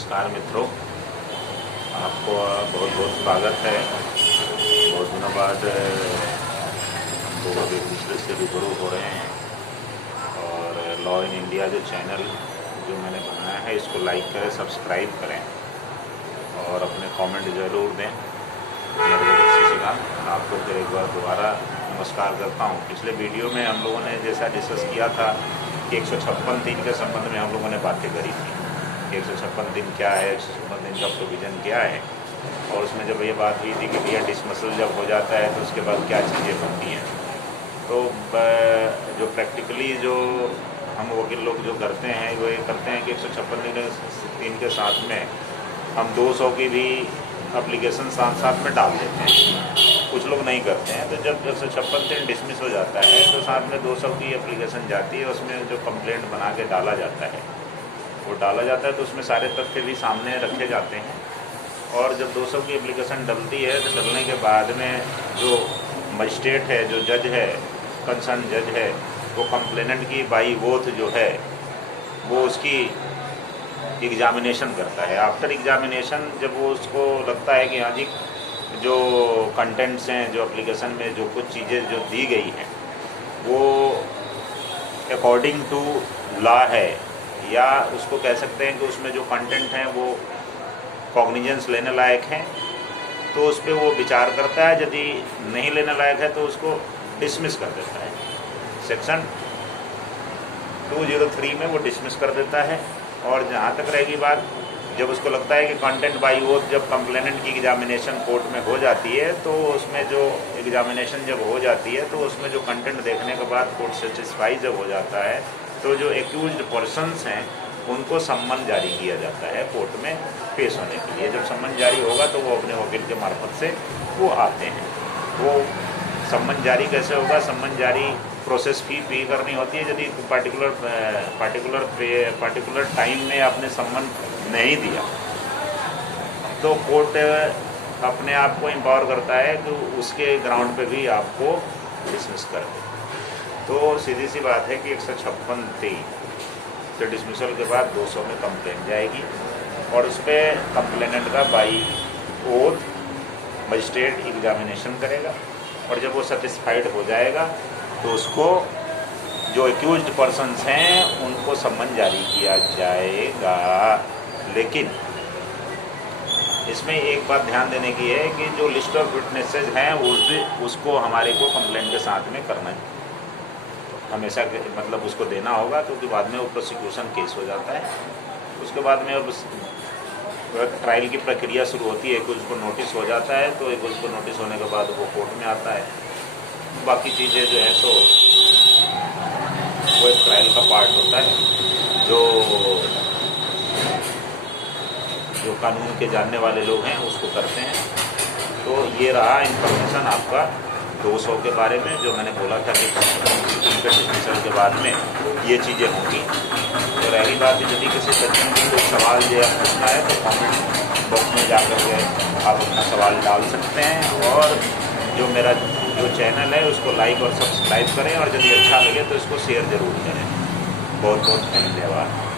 नमस्कार मित्रों, आपको बहुत बहुत स्वागत है। बहुत दिनों बाद हम लोग एक दूसरे से रूबरू हो रहे हैं और लॉ इन इंडिया जो चैनल जो मैंने बनाया है इसको लाइक करें, सब्सक्राइब करें और अपने कमेंट ज़रूर दें। मेरे को का आपको फिर एक बार दोबारा नमस्कार करता हूँ। पिछले वीडियो में हम लोगों ने जैसा डिस्कस किया था कि 156 दिन के संबंध में हम लोगों ने बातें करी थी। 156 दिन क्या है, 156 दिन का प्रोविज़न क्या है, और उसमें जब ये बात हुई थी कि भैया डिसमिसल जब हो जाता है तो उसके बाद क्या चीज़ें बनती हैं। तो जो प्रैक्टिकली जो हम वकील लोग जो करते हैं वो ये करते हैं कि 156 दिन के साथ में हम 200 की भी एप्लीकेशन साथ साथ में डाल देते हैं। कुछ लोग नहीं करते हैं, तो जब 156 दिन डिसमिस हो जाता है तो साथ में 200 की एप्लीकेशन जाती है, उसमें जो कंप्लेंट बना के डाला जाता है वो डाला जाता है, तो उसमें सारे तथ्य भी सामने रखे जाते हैं। और जब 200 की एप्लीकेशन डलती है तो डलने के बाद में जो मजिस्ट्रेट है, जो जज है, कंसर्न जज है, वो कंप्लेनेंट की बाई वोथ जो है वो उसकी एग्जामिनेशन करता है। आफ्टर एग्जामिनेशन जब वो उसको लगता है कि हाँ जी जो कंटेंट्स हैं, जो एप्लीकेशन में जो कुछ चीज़ें जो दी गई हैं वो अकॉर्डिंग टू लॉ है, या उसको कह सकते हैं कि उसमें जो कंटेंट हैं वो कॉग्निजेंस लेने लायक हैं, तो उस पर वो विचार करता है। यदि नहीं लेने लायक है तो उसको डिसमिस कर देता है। सेक्शन 203 में वो डिसमिस कर देता है। और जहाँ तक रहेगी बात, जब उसको लगता है कि कंटेंट बाई वोथ जब कंप्लेनेंट की एग्जामिनेशन कोर्ट में हो जाती है तो उसमें जो एग्जामिनेशन जब हो जाती है तो उसमें जो कंटेंट देखने के बाद कोर्ट सेटिस्फाई जब हो जाता है तो जो एक्यूज्ड पर्सन्स हैं उनको सम्मन जारी किया जाता है कोर्ट में पेश होने के लिए। जब सम्मन जारी होगा तो वो अपने वकील के मार्फत से वो आते हैं। वो सम्मन जारी कैसे होगा? सम्मन जारी प्रोसेस फी पे करनी होती है। यदि पार्टिकुलर टाइम में आपने सम्मन नहीं दिया तो कोर्ट अपने आप को एम्पावर करता है कि उसके ग्राउंड पे भी आपको डिसमिस कर दे। तो सीधी सी बात है कि 156 दिन से डिसमिसल के बाद 200 में कंप्लेंट जाएगी और उस पर कंप्लेनेंट का बाई ओथ मजिस्ट्रेट एग्जामिनेशन करेगा, और जब वो सेटिस्फाइड हो जाएगा तो उसको जो एक्यूज्ड पर्सन्स हैं उनको सम्मन जारी किया जाएगा। लेकिन इसमें एक बात ध्यान देने की है कि जो लिस्ट ऑफ विटनेसेस हैं उसको हमारे को कंप्लेंट के साथ में करना है, हमेशा मतलब उसको देना होगा, क्योंकि बाद में वो प्रोसिक्यूशन केस हो जाता है। उसके बाद में अब ट्रायल की प्रक्रिया शुरू होती है कि उसको नोटिस हो जाता है, तो एक उसको नोटिस होने के बाद वो कोर्ट में आता है। बाकी चीज़ें जो है सो वो एक ट्रायल का पार्ट होता है। जो कानून के जानने वाले लोग हैं उसको करते हैं। तो ये रहा इन्फॉर्मेशन आपका 200 के बारे में, जो मैंने बोला था कि डिसमिसल के बाद में ये चीज़ें होंगी। तो रही बात, यदि किसी सज्जन की कोई सवाल जो पूछना है तो कमेंट बॉक्स में जाकर के आप अपना सवाल डाल सकते हैं। और जो मेरा जो चैनल है उसको लाइक और सब्सक्राइब करें, और यदि अच्छा लगे तो इसको शेयर ज़रूर करें। बहुत बहुत धन्यवाद।